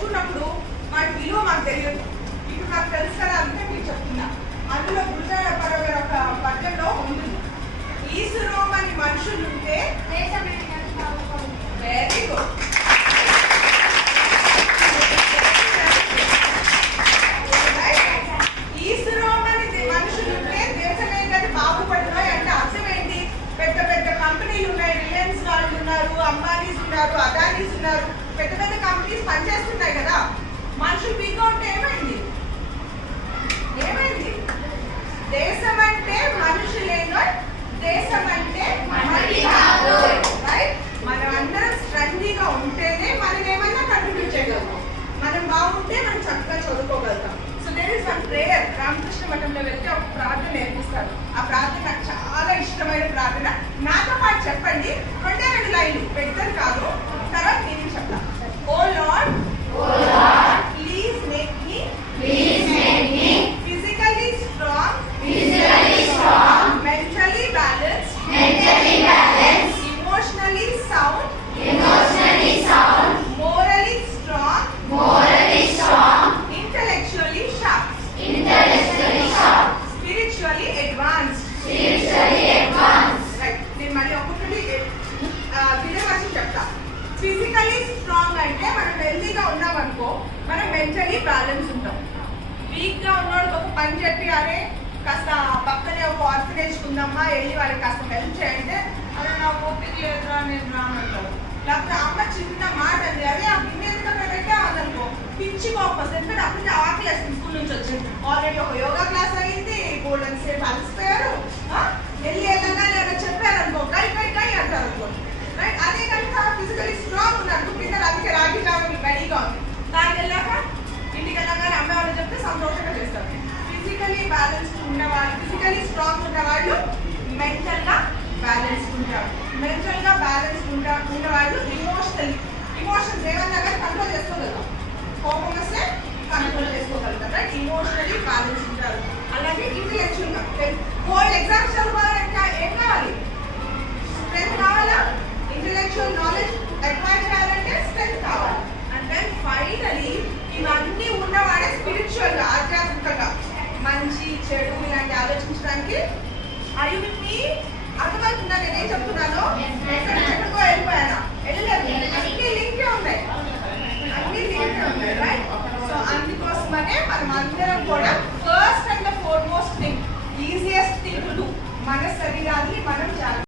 తెచ్చుకున్నప్పుడు వాటి విలువ మాకు తెలియదు. ఇప్పుడు నాకు తెలుసు కదా, అందుకే మీకు చెప్తున్నా. అందులో గురుజాపర ఒక పద్యంలో ఉంటుంది, ఈసురోమని మనుషులు ఉంటే వెరీ గుడ్. ఈసురోమని మనుషులు ఉంటే దేశమే కానీ బాగుపడుతున్నాయి అంటే అర్థం ఏంటి? పెద్ద పెద్ద కంపెనీలు ఉన్నాయి, రిలయన్స్ వాళ్ళు ఉన్నారు, అంబానీస్ ఉన్నారు, అదానీస్ ఉన్నారు, పెద్ద పెద్ద కంపెనీస్ పనిచేస్తున్నాయి కదా. మనుషులు బిగ్గా ఉంటే ఏమైంది? దేశం అంటే మనుషులేనో, దేశం అంటే రైట్. మనం అందరం స్ట్రెంగ్గా ఉంటేనే మనం ఏమన్నా కంట్రిబ్యూట్ చేయగలుగుతాం. మనం బాగుంటే మనం చక్కగా చదువుకోగలుగుతాం. So there is one prayer. Ramakrishna మఠంలో వెళ్తే ఒక ప్రార్థన నేర్పిస్తారు. ఆ ప్రార్థన నాకు చాలా ఇష్టమైన ప్రార్థన. నాతో పాటు చెప్పండి, 2 లైన్లు, పెద్దది కాదు. తర్వాత నేను చెప్తాను. O Lord, please make me physically strong, mentally balanced, emotionally sound, morally strong, intellectually sharp, spiritually advanced. Right. నేను మళ్ళీ ఒక్కొక్కటి వినవాసి చెప్తా. ఫిజికలీ స్ట్రాంగ్ అంటే మనం హెల్తీగా ఉన్నామనుకో, మనం మెంటలీ బ్యాలెన్స్ ఉంటాం. వీక్గా ఉన్నవాడికి ఒక పని చెప్పి, అరే కాస్త పక్కనే ఒక ఆర్ఫనేజ్ ఉందమ్మా, వెళ్ళి వాళ్ళకి కాస్త హెల్ప్ చేయంటే, అదే నా ఓపిక లేదురా, నేను రానంటారు. లేకపోతే అమ్మ చిన్న మాట అంది, అదే ఆ గిన్నె ఎందుకు పెట్టా అందనుకో, పిచ్చి కోపం. ఎందుకంటే అప్పటికి ఆకలి వేస్తుంది, స్కూల్ నుంచి వచ్చింది, ఆల్రెడీ ఒక యోగా క్లాస్ అయింది, గోల్డెన్ సేపు అలసిపోయారు, వెళ్ళి